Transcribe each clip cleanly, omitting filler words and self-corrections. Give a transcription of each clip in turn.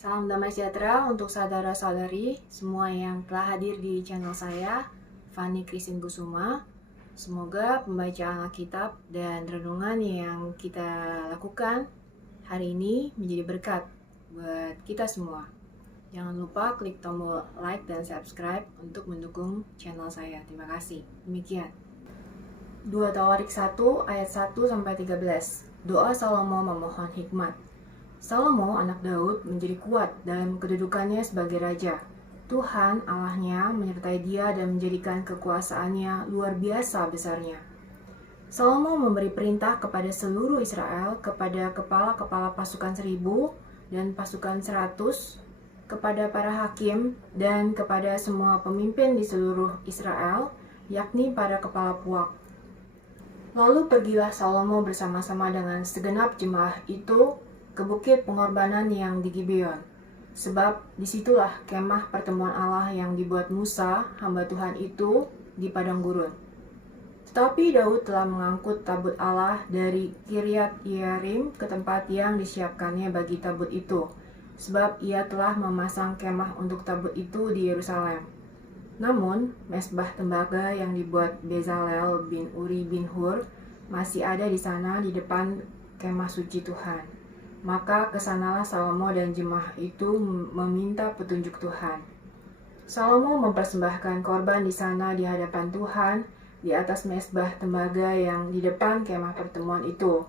Salam damai sejahtera untuk saudara-saudari semua yang telah hadir di channel saya, Fanny Christine Kusuma. Semoga pembacaan Alkitab dan renungan yang kita lakukan hari ini menjadi berkat buat kita semua. Jangan lupa klik tombol like dan subscribe untuk mendukung channel saya. Terima kasih. Demikian. 2 Tawarik 1 ayat 1-13. Doa Salomo memohon hikmat. Salomo, anak Daud, menjadi kuat dalam kedudukannya sebagai raja. Tuhan Allahnya menyertai dia dan menjadikan kekuasaannya luar biasa besarnya. Salomo memberi perintah kepada seluruh Israel, kepada kepala-kepala pasukan 1000 dan pasukan 100, kepada para hakim dan kepada semua pemimpin di seluruh Israel, yakni para kepala puak. Lalu pergilah Salomo bersama-sama dengan segenap jemaah itu ke bukit pengorbanan yang di Gibeon, sebab disitulah kemah pertemuan Allah yang dibuat Musa, hamba Tuhan itu, di padang gurun. Tetapi Daud telah mengangkut tabut Allah dari Kiryat Yearim ke tempat yang disiapkannya bagi tabut itu, sebab ia telah memasang kemah untuk tabut itu di Yerusalem. Namun, mesbah tembaga yang dibuat Bezalel bin Uri bin Hur masih ada di sana di depan kemah suci Tuhan. Maka kesanalah Salomo dan jemaah itu meminta petunjuk Tuhan. Salomo mempersembahkan korban di sana di hadapan Tuhan, di atas mesbah tembaga yang di depan kemah pertemuan itu.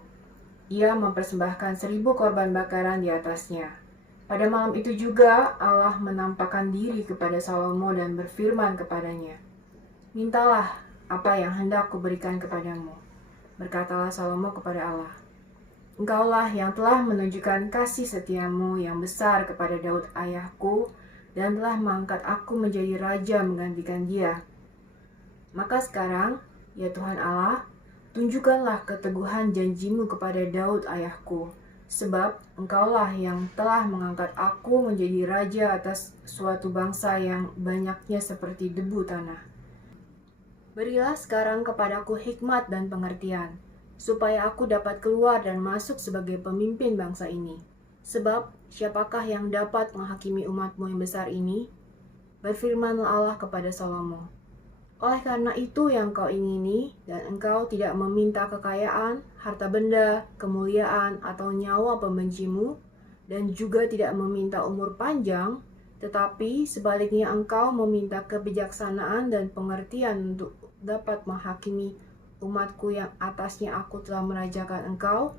Ia mempersembahkan 1000 korban bakaran di atasnya. Pada malam itu juga Allah menampakkan diri kepada Salomo dan berfirman kepadanya, "Mintalah apa yang hendak kuberikan kepadamu." Berkatalah Salomo kepada Allah, "Engkaulah yang telah menunjukkan kasih setiamu yang besar kepada Daud ayahku dan telah mengangkat aku menjadi raja menggantikan dia. Maka sekarang, ya Tuhan Allah, tunjukkanlah keteguhan janjimu kepada Daud ayahku, sebab engkaulah yang telah mengangkat aku menjadi raja atas suatu bangsa yang banyaknya seperti debu tanah. Berilah sekarang kepadaku hikmat dan pengertian, supaya aku dapat keluar dan masuk sebagai pemimpin bangsa ini. Sebab siapakah yang dapat menghakimi umatmu yang besar ini?" Berfirmanlah Allah kepada Salomo, "Oleh karena itu yang kau ingini, dan engkau tidak meminta kekayaan, harta benda, kemuliaan, atau nyawa pembencimu, dan juga tidak meminta umur panjang, tetapi sebaliknya engkau meminta kebijaksanaan dan pengertian untuk dapat menghakimi umatku yang atasnya aku telah merajakan engkau,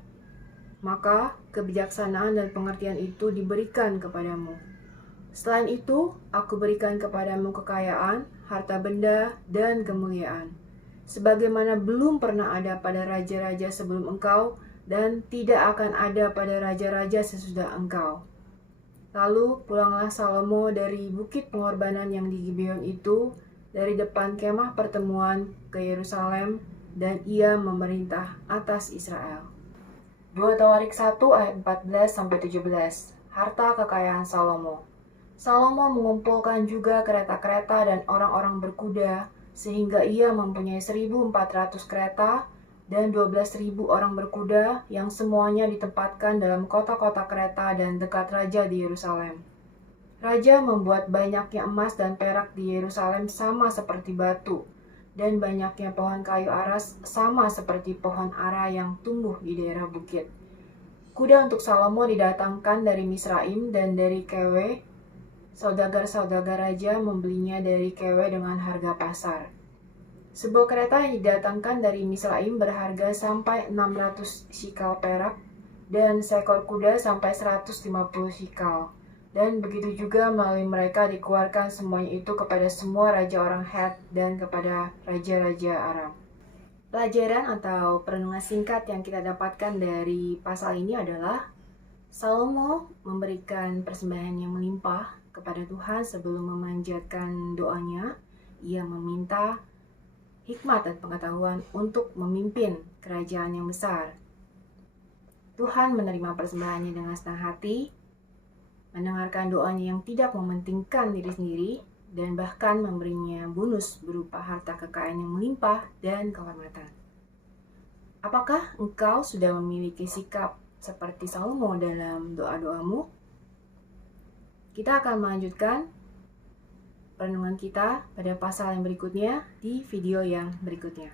maka kebijaksanaan dan pengertian itu diberikan kepadamu. Selain itu, aku berikan kepadamu kekayaan, harta benda, dan kemuliaan, sebagaimana belum pernah ada pada raja-raja sebelum engkau, dan tidak akan ada pada raja-raja sesudah engkau." Lalu pulanglah Salomo dari bukit pengorbanan yang di Gibeon itu, dari depan kemah pertemuan ke Yerusalem, dan ia memerintah atas Israel. 2 Tawarik 1 ayat 14-17. Harta kekayaan Salomo. Salomo mengumpulkan juga kereta-kereta dan orang-orang berkuda, sehingga ia mempunyai 1400 kereta dan 12.000 orang berkuda yang semuanya ditempatkan dalam kota-kota kereta dan dekat raja di Yerusalem. Raja membuat banyaknya emas dan perak di Yerusalem sama seperti batu, dan banyaknya pohon kayu aras sama seperti pohon ara yang tumbuh di daerah bukit. Kuda untuk Salomo didatangkan dari Misraim dan dari Kewe. Saudagar-saudagar raja membelinya dari Kewe dengan harga pasar. Sebuah kereta yang didatangkan dari Misraim berharga sampai 600 shikal perak, dan seekor kuda sampai 150 shikal. Dan begitu juga melalui mereka dikeluarkan semuanya itu kepada semua raja orang Het dan kepada raja-raja Aram. Pelajaran atau perenungan singkat yang kita dapatkan dari pasal ini adalah Salomo memberikan persembahan yang melimpah kepada Tuhan sebelum memanjatkan doanya. Ia meminta hikmat dan pengetahuan untuk memimpin kerajaan yang besar. Tuhan menerima persembahannya dengan senang hati, mendengarkan doanya yang tidak mementingkan diri sendiri, dan bahkan memberinya bonus berupa harta kekayaan yang melimpah dan kehormatan. Apakah engkau sudah memiliki sikap seperti Salomo dalam doa-doamu? Kita akan melanjutkan renungan kita pada pasal yang berikutnya di video yang berikutnya.